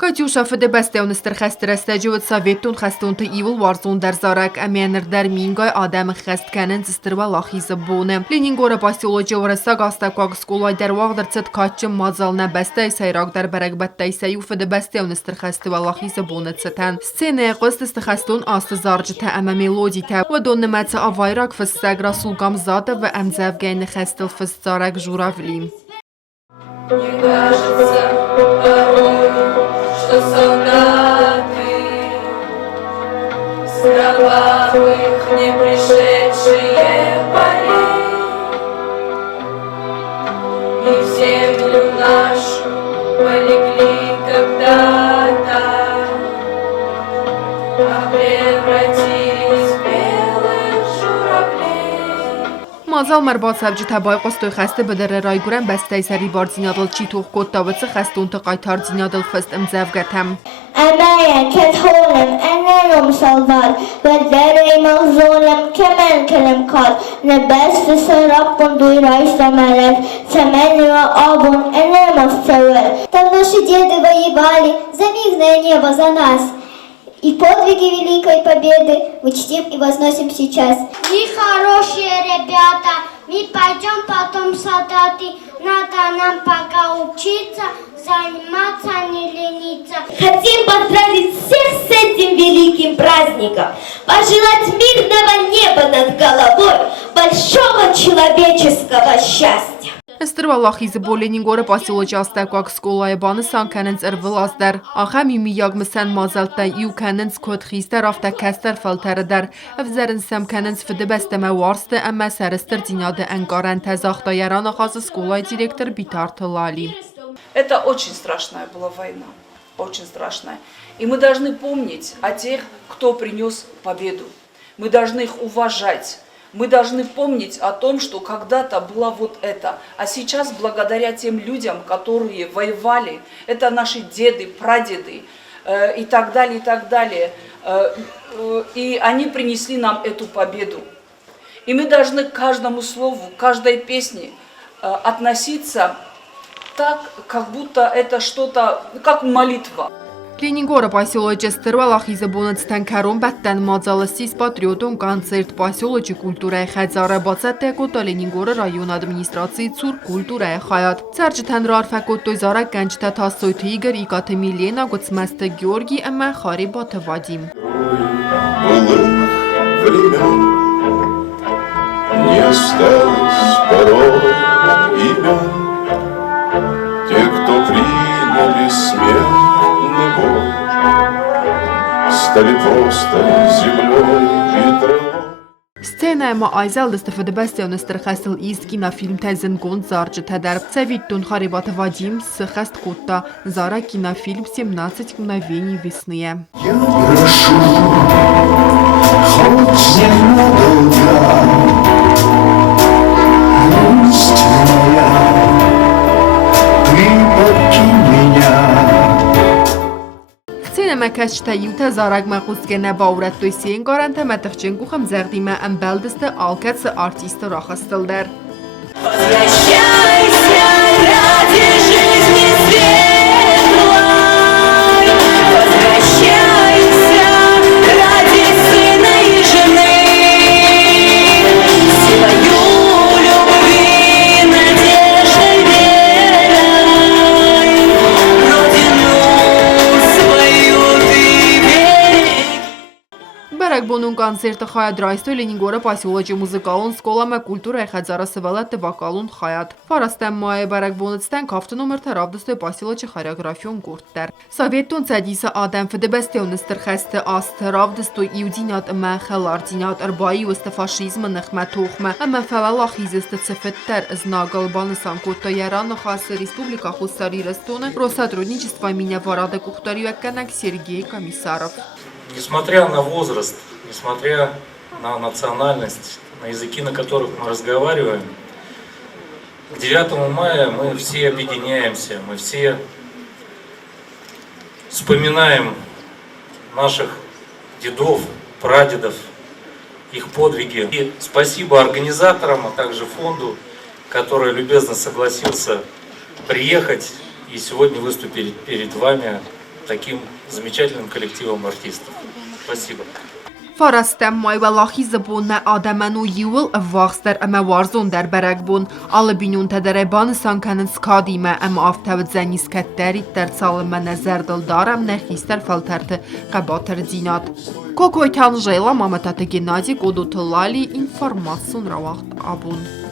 Катюша федебесте унстер хестер استجوت ساویتون خستون تا ایول وارزون در زارک امینر در مینگای آدم خست کنن زستر و لاخی زبونه. لینینگور پاسیولوژی ورسا گاستا کوگ سکولای در واقع در صد کاتچم مازال نبسته سیراک در برگ بته سیو فدبسته унстер خست و لاخی زبونه ستن. سینه قصد استخستون آست زارج تا اما ملودی تا و دون نمت آوایراک فستگ رسول گام زاده و امزاف گین خستل فست زارک جوراولیم. Что солдаты с кровавых не пришедшие полей и в землю нашу полегли когда-то, а превратились в белых журавлей. مازال مرباط سبج تبای قصد خسته بدر رای گرن بسته سری بار زینادل چی توخ کد تاوت خستون تا قایتار زینادل فست امزاف گتم. أمايا كتهولم أنا مصلال والدري مغزولم كمان كلام قال نبس في سراب بندوي رايس ملك ثمانية وآبون أنا مستوى. Там наши деды воевали за мирное небо за нас. И подвиги Великой Победы мы чтим и возносим сейчас. Мы хорошие ребята, мы пойдем потом солдаты. Надо нам пока учиться, заниматься, не лениться. Хотим поздравить всех с этим великим праздником, пожелать мирного неба над головой, большого человеческого счастья. استر والله خیز بولینی گور پاسیولوژی استکوک سکولای بانسان کننز ارولاز در آخه میمیاگ مسن مازلتا یو کننز کد خیستر آفتا کستر فلتر در افزرن سم کننز فده بسته موارست اما سرستر دیناده انگارن تزاختا یران خاص سکولای دیرکتر بیتار تلالی. Это очень страшная была война, очень страшная. И мы должны помнить о тех, кто принес победу. Мы должны их уважать. Мы должны помнить о том, что когда-то было вот это. А сейчас, благодаря тем людям, которые воевали, это наши деды, прадеды и так далее, и они принесли нам эту победу. И мы должны к каждому слову, к каждой песне относиться так, как будто это что-то, как молитва. لینینگور پاسیولوژی استر والله خیز بونتستن کرون بدتن مازالستیس پاتریوتون کانسرت پاسیولوژی کولتورای خزاره باست تکوت لینینگور رایون ادمینیستراسی چور کولتورای خیات سرچتن رار فکوت دویزاره گنجتا تا سویتیگر ایکات میلینا گوتسمست گیورگی اما خاری با توادیم. Scena ma ayzel استفاده بسته اونستر خستل ایست کی فیلم تزن گون زارج تدر سویتون خریبات وادیم سخست کوتا زارا کی فیلم 17 мгновений весны. مکش تایوت زارگ مقصد نباورد توی سین گارنت متخچن گوخم زردی ما ام بلدست آلکت آرتیست را خستل در. Բոնուն կոնցերտը խայատ ռայստո լինինգորը պասիոլոջի մուզիկալուն սկոլամը կուլտուրա խածարը սվալատ տվակալուն խայատ։ Ֆարաստան մայ բարակ բոնստան կավտնում երթարավդստո պասիոլոջի խորեոգրաֆիոն գուրտտեր։ Սովետուն ցադիսը ադամ ֆդեբեստեոն ստրխստը աստրավդստո իուդինատ մա խալարդինատ արբայի ուստը ֆաշիզմը նխմա թողմը ամա ֆալալախիզստը ցֆտտեր знагал бансан կոտոյարանը խասը республика խուսարի рестона Россотрудничество меня варада кухтарюекканак Сергей Комиссаров. Несмотря на возраст, несмотря на национальность, на языки, на которых мы разговариваем, к 9 мая мы все объединяемся, мы все вспоминаем наших дедов, прадедов, их подвиги. И спасибо организаторам, а также фонду, который любезно согласился приехать и сегодня выступить перед вами таким замечательным коллективом артистов. Спасибо. Фарաստем майвелахи забонне Адамену Юл вахстер варзон der Beregbun. Alle binun tedereban sanken skadime aftav zenis ketteri der salme nezerdel darem nehister falterte qabater dinat. Kokoytan jela mametate Геннадий Кодутылали информацию равахт абун.